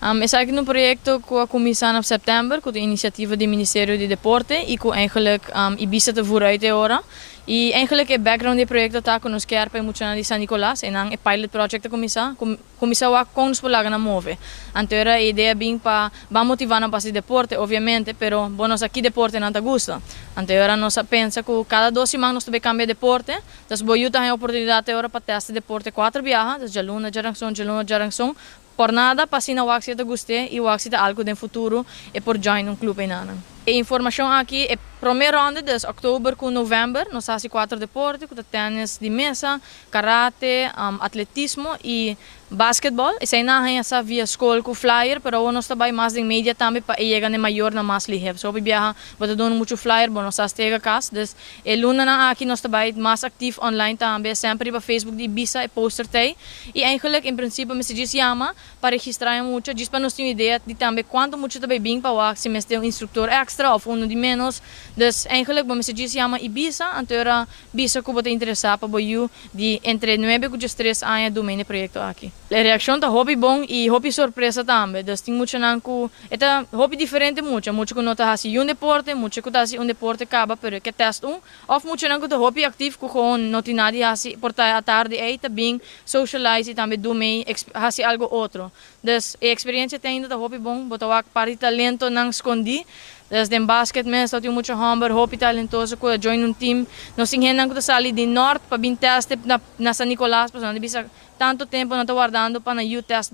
Is eigenlijk een project com a comissão de september, com a iniciativa do Ministério de Deporte e com eigenlijk Ibiza te vooruit te horen. E eigenlijk het background do projeto tá com nos quer para muito de San Nicolás e não é pilot project da comissão wa com nos polaga na move. Antera a ideia bem para motivar na base de deporte, obviamente, pero nós aqui deporte não tá gusta. Antera nós pensa que cada 2 semanas nós também cambia deporte, das boiuta tem oportunidade agora para testar deporte 4 viagens, das jaluna jarangson, por nada, passina o axi te guste e o axi te algo no futuro e por join clube em nana. A informação aqui é primeira ronda, dus oktober com novembro, nós fazemos 4 deportes, com tênis de mesa, karate, atletismo e basquetebol. E sai na essa via escola com flyer, pero nós também mais de media também para chegar na maior na mais live. So bibiaha, bota dono muito flyer, nós fazemos tega cas, dus e luna na aqui nós também mais ativo online também, sempre para Facebook de Ibiza e poster tay. E eigenlijk in princípio me diz chama para registrar muito, diz para nós ter uma ideia de também quanto muito também bem para o se mestre um instrutor extra ou um de menos. Dus eigenlijk bij me chama Ibiza, antera Ibiza que você interessar para boiu de entre 9 e 3 anos do meu projeto aqui. A reação tá hobby bom e hobby surpresa também. Dus tem muito nanku, eta hobby diferente muito que nota hasi deporte, muito que hasi deporte acaba, pero que test of muito nanku tá hobby ativo com gewoon notinadi hasi portar à tarde e também socialize e também do meio hasi algo outro. Dus a experiência tem ainda tá hobby bom, botar para talento não escondi. Dus den basket mensen dat je moet hamber, hoop talentoso ko join team. Nós ingrenan ko sali de norte para bin teste na San Nicolás, para não bisa tanto tempo não tô guardando para na youth test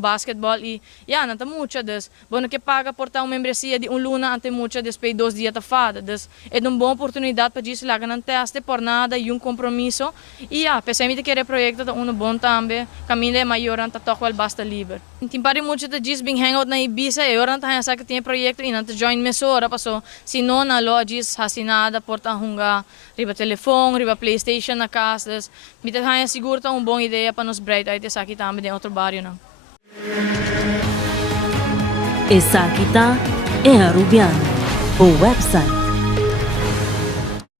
basketball e não tá muito dus. Bueno que paga por tal membresia de luna ante muito depois 2 dias tá fada. Dus é uma boa oportunidade para dizer lá que teste por nada e compromisso. E pensei que querer projeto tá bom também. Caminho é maior anta toch wel basta livre. Tem pare muito de diz bem hangout na Ibiza e ora anta essa que tem projeto e não join mesora passo se não na lodges hasinada porta hunga riba telefone riba PlayStation na casa dus mita hanya siguro tá boa ideia para nos bright aí essa aqui também de outro bairro não. Essa aqui tá é a Rubiano, o website